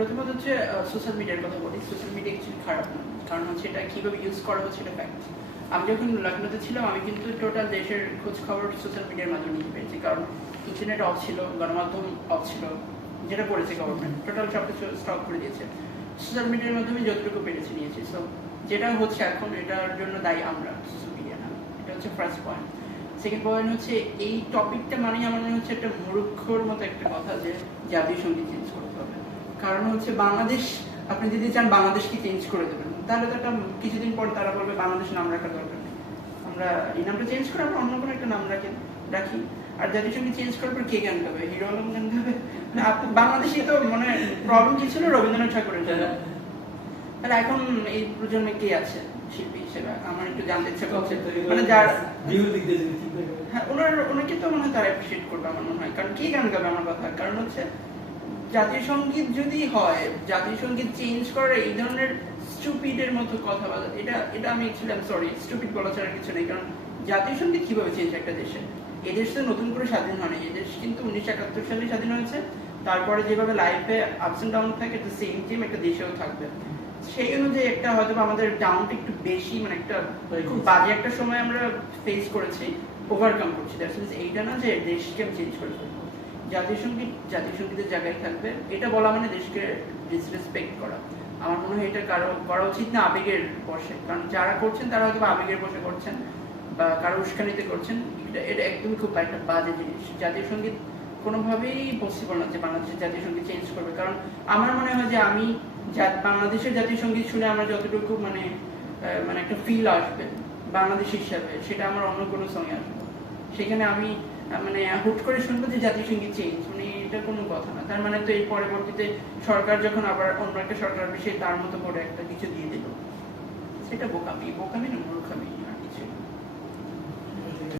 প্রথমত হচ্ছে সোশ্যাল মিডিয়ার কথা বলি। সোশ্যাল মিডিয়া অ্যাকচুয়ালি খারাপ কারণ হচ্ছে এটা কীভাবে ইউজ করা হচ্ছে এটা ফ্যাক্ট আমি যখন লখনৌতে ছিলাম, আমি কিন্তু টোটাল দেশের খোঁজ খবর সোশ্যাল মিডিয়ার মাধ্যমে নিতে পেরেছি। কারণ ইন্টারনেট অফ ছিল, গণমাধ্যম অফ ছিল, যেটা করেছে গভর্নমেন্ট টোটাল সব কিছু স্টপ করে দিয়েছে। সোশ্যাল মিডিয়ার মাধ্যমে যতটুকু পেরেছি নিয়েছি। সো যেটা হচ্ছে এখন, এটার জন্য দায়ী আমরা সোশ্যাল মিডিয়া না। এটা হচ্ছে ফার্স্ট পয়েন্ট সেকেন্ড পয়েন্ট হচ্ছে, এই টপিকটা মানেই আমার মনে হচ্ছে একটা মূর্খর মতো একটা কথা যে জাতীয় সংগীত চেঞ্জ করতে হবে। কারণ হচ্ছে বাংলাদেশ আপনি যদি চান বাংলাদেশকে চেঞ্জ করে দেবেন তাহলে তো একটা কিছুদিন পর তারা বলবে বাংলাদেশ নাম রাখার দরকার নেই। আমরা এই নামটা চেঞ্জ করে আমরা অন্য কোনো একটা নাম রাখি রাখি। আর সংগীত চেঞ্জ করার পর কে গান গাবে? হিরো আলম গান গাবে? মানে বাংলাদেশে তো মানে প্রবলেম কি ছিল? রবীন্দ্রনাথ ঠাকুরের জন্য। তাহলে এখন এই প্রজন্মে কে আছে শিল্পী হিসেবে? আমার একটু জানতে ইচ্ছা করছে। মানে যার। হ্যাঁ ওনার ওনাকে তো মনে হয় তারা অ্যাপ্রিসিয়েট করবে আমার মনে হয়। কারণ কে গান গাবে আমার কথা? কারণ হচ্ছে জাতীয় সংগীত যদি হয় জাতীয় সংগীত চেঞ্জ করার এই ধরনের স্টুপিডের মতো কথা বলা এটা এটা আমি ছিলাম সরি স্টুপিড বলা ছাড়া কিছু নেই কারণ জাতীয় সংগীত কীভাবে চেঞ্জ একটা দেশে? এদেশ তো নতুন করে স্বাধীন হয়নি এদেশ কিন্তু উনিশশো একাত্তর সালে স্বাধীন হয়েছে তারপরে যেভাবে লাইফে আপস এন্ড ডাউন থাকে একটা সেম টিম একটা দেশেও থাকবে। সেই অনুযায়ী একটা হয়তো আমাদের ডাউনটা একটু বেশি মানে একটা খুব বাজে একটা সময় আমরা ফেস করেছি ওভারকাম করছি। দ্যাটস মিনস এইটা না যে দেশকে আমি চেঞ্জ করে ফেলব। জাতীয় সংগীত জাতীয় সঙ্গীতের জায়গায় থাকবে। এটা বলা মানে দেশকে ডিসরেসপেক্ট করা। আমার মনে হয় এটা কারও, করা উচিত না আবেগের বসে। কারণ যারা করছেন, তারা হয়তো আবেগের বসে করছেন বা কারও উস্কানিতে করছেন। এটা এটা একদমই খুব একটা বাজে জিনিস। জাতীয় সংগীত কোনোভাবেই পসিবল না যে বাংলাদেশের জাতীয় সংগীত চেঞ্জ করবে। কারণ আমার মনে হয় যে আমি বাংলাদেশের জাতীয় সংগীত শুনে আমরা যতটুকু মানে মানে একটা ফিল আসবে, বাংলাদেশ হিসাবে, সেটা আমার অন্য কোনো সঙ্গে আসবে। সেখানে আমি মানে হুট করে শুনব যে জাতীয় সংগীত চেঞ্জ মানে এটা কোনো কথা না। তার মানে তো এই পরবর্তীতে সরকার যখন আবার অন্য একটা সরকার বিষয়ে তার মতো করে একটা কিছু দিয়ে দিল, সেটা বোকামি। বোকামি না, মূর্খামি